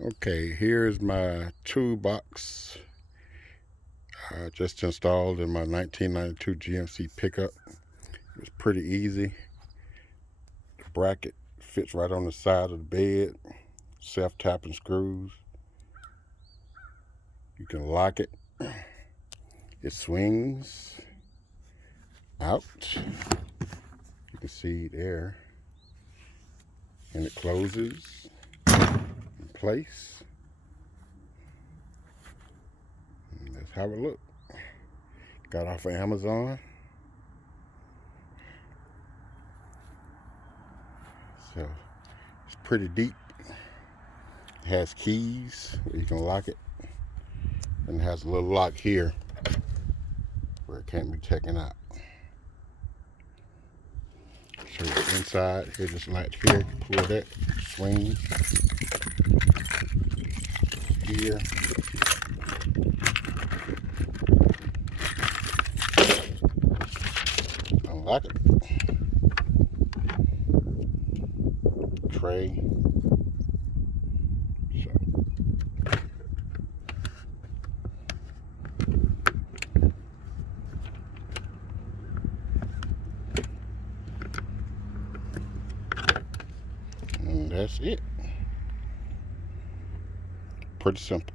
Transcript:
Okay, here's my toolbox I just installed in my 1992 GMC pickup. It's pretty easy. The bracket fits right on the side of the bed, self-tapping screws. You can lock it. It swings out. You can see there. And it closes in place. And that's how it looks. Got off of Amazon. So it's pretty deep. It has keys where you can lock it. And it has a little lock here where it can't be taken out. Show you the inside. Here's this latch here. You pull that, swing here. Unlock it. Tray. So. And that's it. Pretty simple.